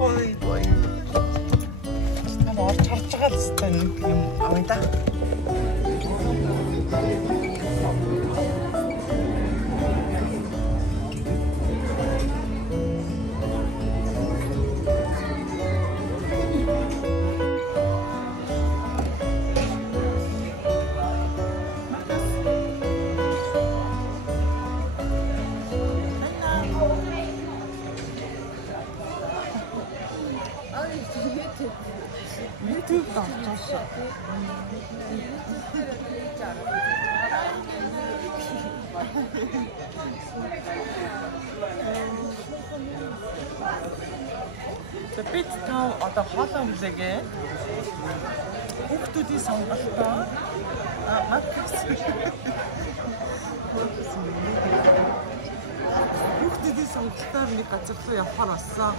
Ой. Орж харж байгаа л хэвээр нэг юм авъя да. YouTube тавчаашаа. Тэпэт тав одоо хоолоо үлээгээ. Хүүхдүүдийн сонголтоо хүүхдүүдийн сонголтоор нэг газар руу явахаар болсон.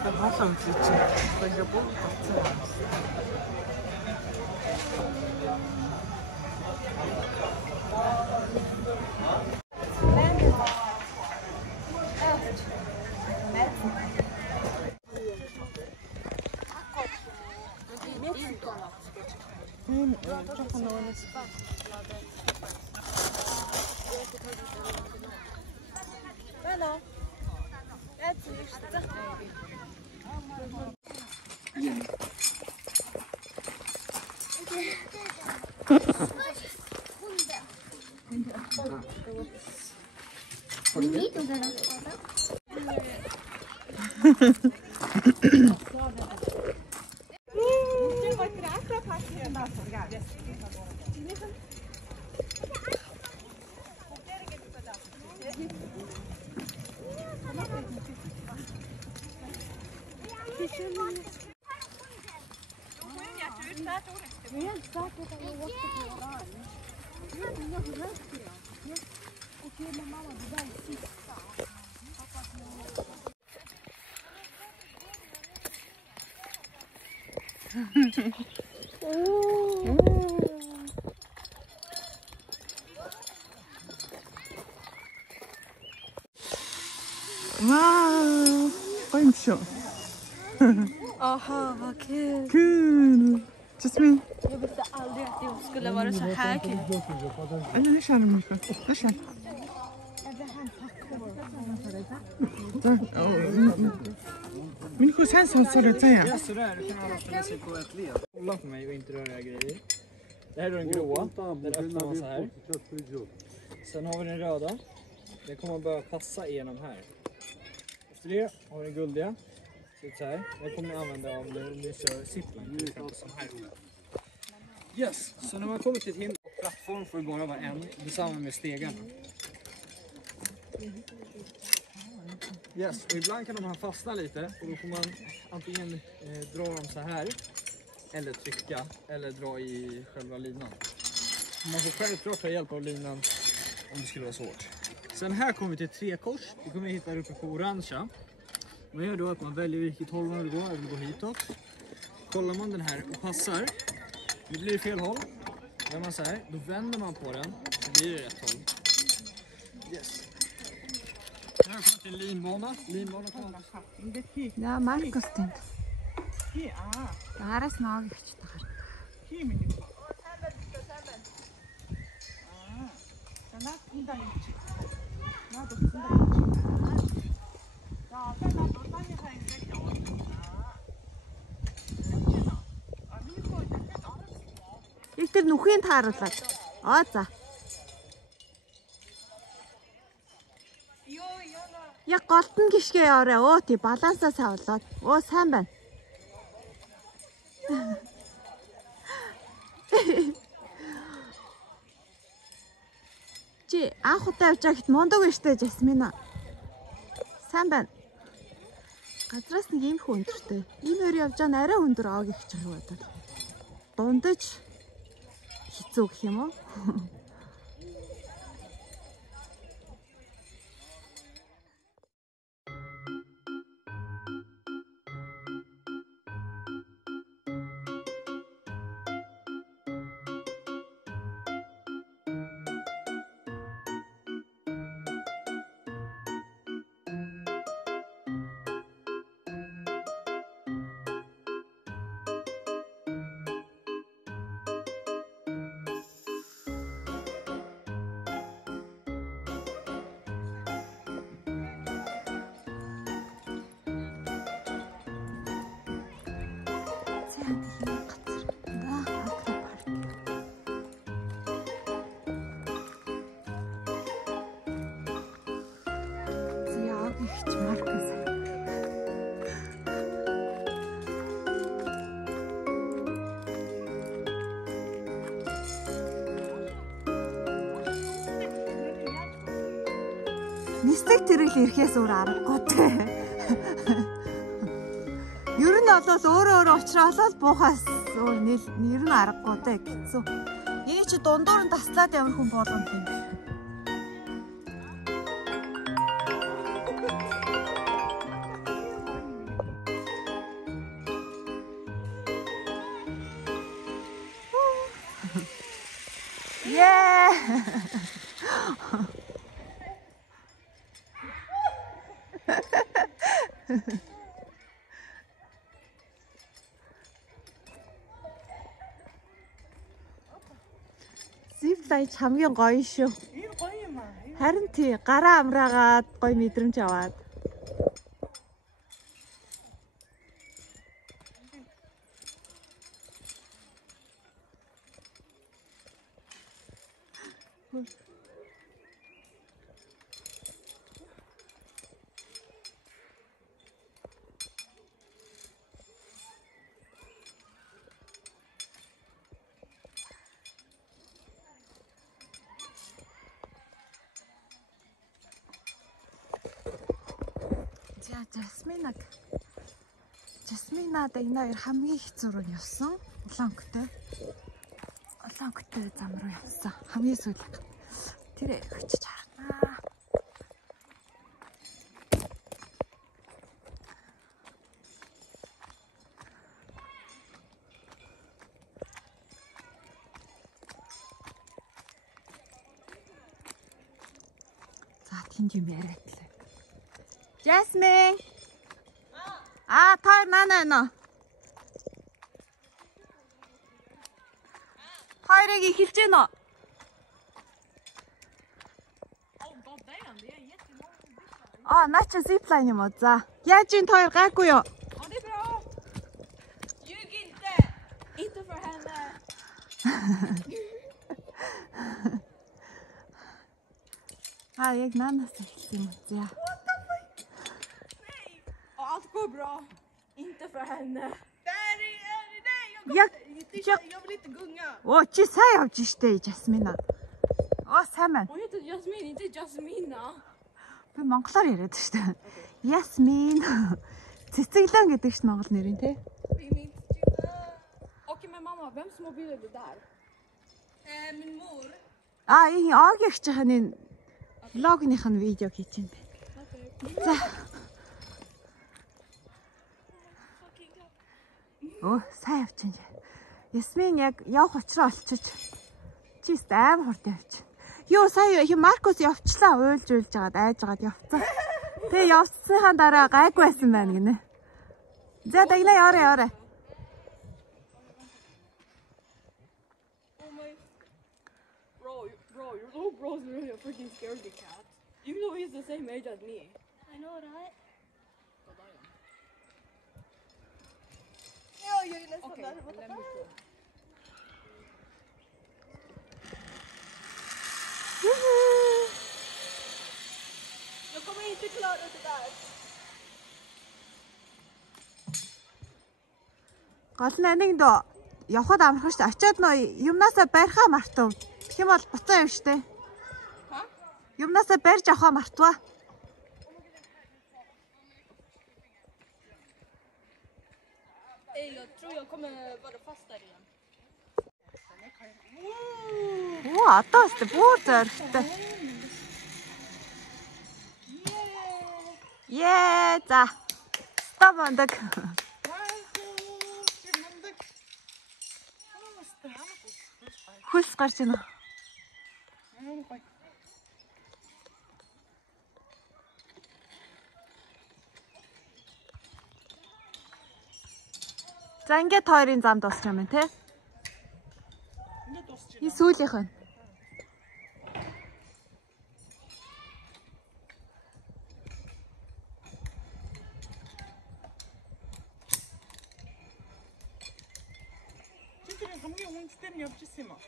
Хоолоо үлээж чинь. Баяр бүр тацсан. Wow, I'm sure. Aha, vad kul. Kul. Jasmine. Jag visste aldrig att det skulle vara så här kul. Eller ne şarım mı? Ne şar? Minko sen sansar ya. Ja, sådär. Du kan alla ställa sig på ett led. Kolla på mig och inte röra grejer. Det här är den gråa. Den öppnar man så här. Sen har vi den röda. Den kommer att börja passa igenom här. Efter det har vi den guldiga. Så här. Den kommer ni använda om ni kör zipline. Som här. Yes, så när man kommer till ett hinder och plattform får det bara vara en. Detsamma med stegarna. Yes, och ibland kan de här fastna lite och då får man antingen dra dem så här eller trycka eller dra i själva linan. Man får självklart ta hjälp av linan om det skulle vara svårt. Sen här kommer vi till 3 kors. Vi kommer hitta uppe på orangea. Man gör då att man väljer vilket håll man vill gå. Jag vill gå hitåt. Kollar man den här och passar. Det blir fel håll. Gör man så här, då vänder man på den så blir det rätt håll. Yes. Nu har vi kommit till linbana. Linbana kommer. Ja, Markus тэнд. Араас ноогч тахаар. Их тэр нүхийн тааруулаад. Аа за. Яг голтон гიშгээ яваарай. Өө тий балансаа савлаад. Оо сайн байна. Чи анх удаа явж байхад мундаг байж таа Жасмина. Сайн байна. Газраас нэг юм хөө өндөртэй. Энэ хоёр явж байгаа нь арай өндөр ааг их чаг байдаг. Дундаж хэцүү гэх юм уу? гэгч Маркус. Нисдэг тэрэл ирэхээс өөр аргагүй дээ. Ер нь бол өөрөө уучраалал буухаас өөр нэр нь аргагүй дээ гэсэн. Энийг чи дундуур нь таслаад ямар хүн болгоно юм бэ? Yeah! Zipline хамгийн гоё шүү. Энэ гоё юм аа. Харин тий гараа амраагаад гоё мэдрэмж аваад. За Жасминад энэ хоёр хамгийн хэцүү рүү явсан. Улаангөтэй зам руу явсан. Хамгийн сүүлд. Тэр хөчөж харнаа. За тэнд юм яриад лээ. Jasmine. Та наа. Хоёрыг эхэлж гэнэ үү? Наа чи zipline юм уу? За. Яаж ин хоёр гайгүй юу? Inte för henne. Яг наанаас эхэлсэн юм. За. Allt går bra. Inte för henne. Jag vill inte gunga. Чи сайн явж штэ Жасмина. Сайн байна. Hon heter Jasmin, inte Jasmina. Би монголоор яриад штэ. Ясмин. Цэцэглэн гэдэг ш монгол нэрийн те. Okej men mamma, vems mobil är det där? Min mor. Энэ Огийнхчийн влогных нь видео хийж байна. За. Сайн явчихна. Ясмин яг явах учраа олчиж. Чи тест аим хурдан явчих. Юу сая Маркус явчлаа уйлж жагаад айжгаад явцсан. Тэгээ явцсныхаа дараа гайгүй байсан байна гинэ. За дагнаа яваарай. Bro, your little bro's really a freaking scaredy cat. Even though he's the same age as me. I know, right? Okay, let me go. Jag kommer inte klara det där. Гол нь нэг дөө явхад амархан штэ. Очоод нөө юмнасаа барихаа мартав. Тэгэх юм бол буцаа яв штэ. Юмнасаа барьж авахаа мартваа. Jag tror jag kommer vara fast där igen. Одоо өстө бүр зоригтой. За. Стоп ондаг. Хөлс гарч байна. За ингээд хоёрын зам дуусч юм байна те. Энэ сүүлийнх нь. хамгийн хүндтэй нь явж ирсэн юм аа.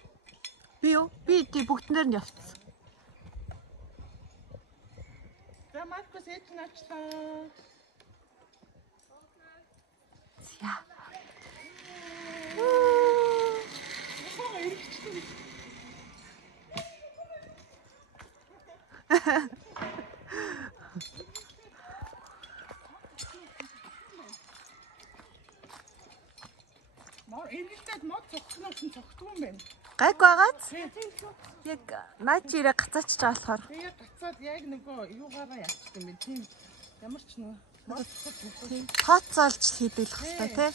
Би юу? Би тий бүгднээр нь явцсан. За Маркус ээж начлаа. За. Маа эргэлдээд мод цогцноос нь цогтгүй юм байна. Гайг байгааз. Яг наач ирээ гацаач байгаа болохоор. Тэгээ гацаад яг нөгөө юугаараа яачих юм бэ? Тийм ямар ч нөгөө мод цогцсон. Тооцоолж хийдэг л хэвээр тий.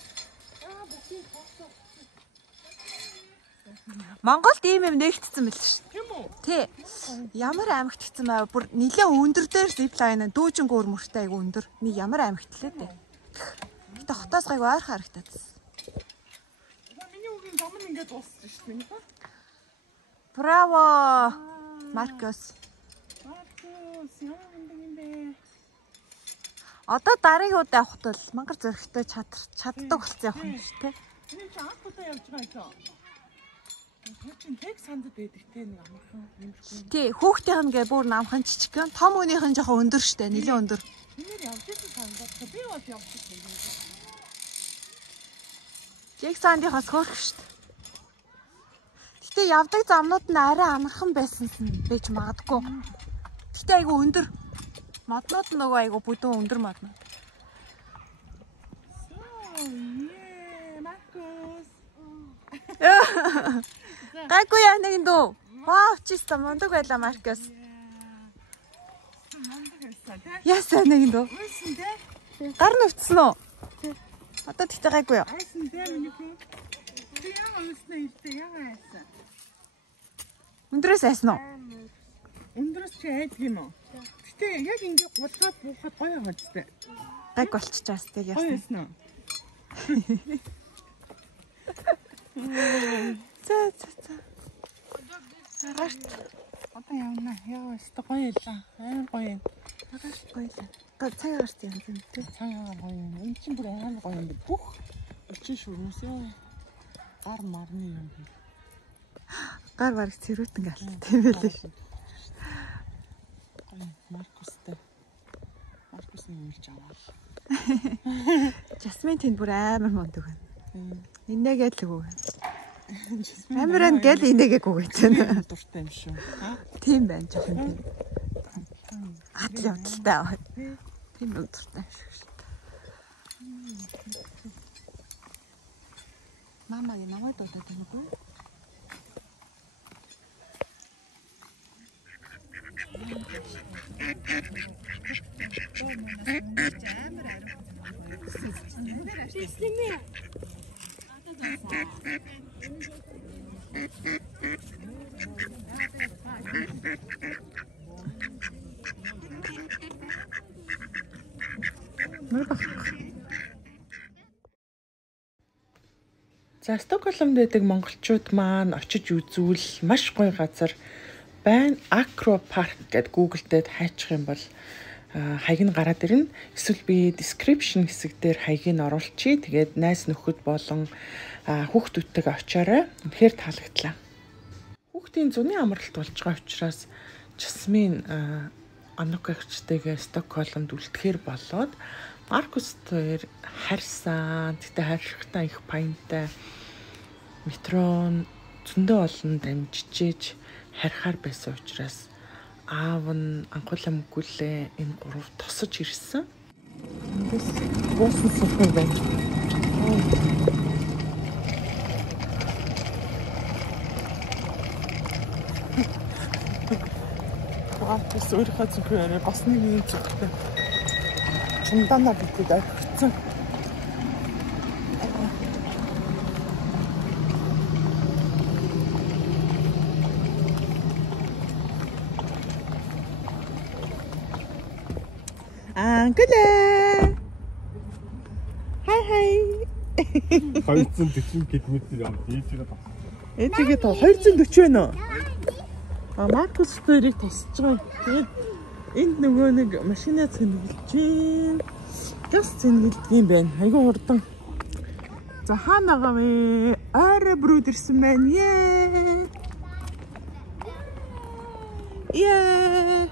Монголд ийм юм нэгтцсэн мэл ш. Тийм үү? Тий. Ямар аймагт гисэн байв? Бүр нилээ өндөр дээр зиплайн дүүжин гөр мөртэй айгу өндөр. Нэг ямар аймагт лээ дээ. Гэтэ хотоос гайг ойрхон харагдаад. Миний үгийн зам нь ингээд дууссан шүү дээ. Браво! Маркус. Маркус ямар юм бэ? Одоо дараагийн удаа явахд бол мангар зөрөгтэй чаддаг болсон явах юм шүү, тэ. Энэ чи анх удаа явж байгаа юм. Хөөчн тэг сандад байдаг те нэг амархан юм шиг. Тий, хүүхдийнх нь гээ бүр намхан жижигхэн, том өөнийх нь жоохон өндөр штэ, нэлээд өндөр. Нэр явж ирсэн сандад би бол явж ирсэн. Жександихаас хөөрх штэ. Гэтэ явдаг замнууд нь арай амархан байсан байж магадгүй. Гэтэ айгу өндөр. Моднууд нь нөгөө айгу бүдүүн өндөр моднууд. Маркус. Гайгүй яа нэг дүү. Вау, чиста мондөг байла Маркус. Мондөг байсан те. Яасан нэг дүү. Үйсэн те. Гар нүвцсэн үү? Одоо тэгтээ гайгүй юу? Айсан те миний хүн. Чи яа үйснэ ийтэй яа айсан. Өндрөөс айсан уу? Өндрөөс чи айдаг юм уу? Гэтэ яг ингэ гулгаад буухад гоё байгаа зү. Гайг болчихоос тэг Гоё яасан. эснэ. За. Агарт. Одоо явна. Яа өстө гоё ялаа. Амар гоё юм. Агарт гоёлаа. Цаг агарт юм тийм үү? Цагаан гоё юм. Энд чинь бүр амар гоё юм. Бүх өчиг шүрнэс яа. Гар марны юм. Гар бараг цэрүүтэн галт тийм байлээ шүү. Маркустэй. Маркусны үрж аваад. Жасмин тэнд бүр амар мондөг байна. Инээгээд л өгөө. Амиран гэл инээгээг өгөөч байна. Дуртай юм шүү. Тийм байна жоохон тийм. Атл явдалтай. Тийм дуртай шүү. Мамагийн намайг дуудаад байна уу? За Стокгольмд байдаг монголчууд маань очиж үзүүл маш гоё газар байна. Акро парк гэд гуглдээд хайчих юм бол хаяг нь гараад ирнэ. Эсвэл би description хэсэг дээр хаягийг нь оруулчихъя. Тэгээд найз нөхөд болон хүүхдүүдтэйгээ очиорой. Үнэхээр таалагдлаа. Хүүхдийн зуны амралт болж байгаа учраас Жасмин Анукагчтэйгээ Стокгольмд үлдэхээр болоод Маркус хоёр харьсан. Тэгтээ харьхтай их баянтай метрон зөндөө олон дамжижээж харьхаар байсан учраас аав нь анхуулаа мгүүлээ энэ гурав тосож ирсэн. Буусан сухай байна. Бас өөрийнхөө зүгээрээ бас нэг юм зүгтээ. Чундана битэд авчихсан. Англаа. Хай. 240 км явж ээжгээ тас. Ээжгээ тоо 240 байна уу? Маркус хоёрыг тасч байгаа. Тэгээд энд нөгөө нэг машинаа цэнгэлж байна. Газ цэнгэлдэг юм байна. Айгүй хурдан. За хаана байгаа вэ? Арай брүүд ирсэн байна. Яа.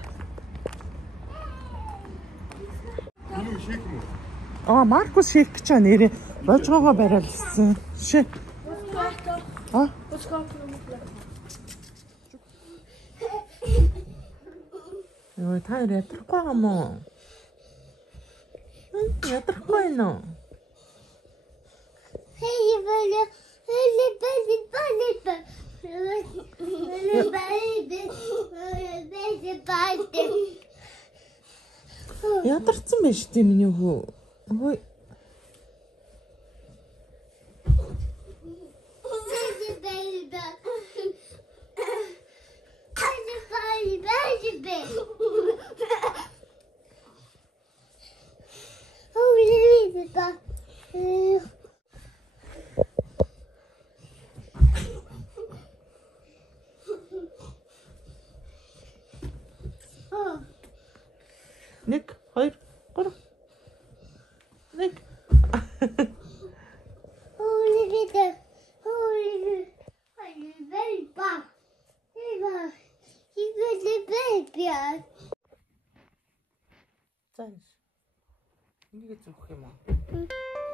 Маркус шийх гэж байгаа нэрээ божгоогоо бариалсан. Шээ. Аа. Йоо та ятрахгүй юм уу? Ятрахгүй нөө. Ядарсан байж тээ миний хүү. Хөөе. Нэг, хоёр, гурав. Нэг. За. Энийг зөөх юм аа.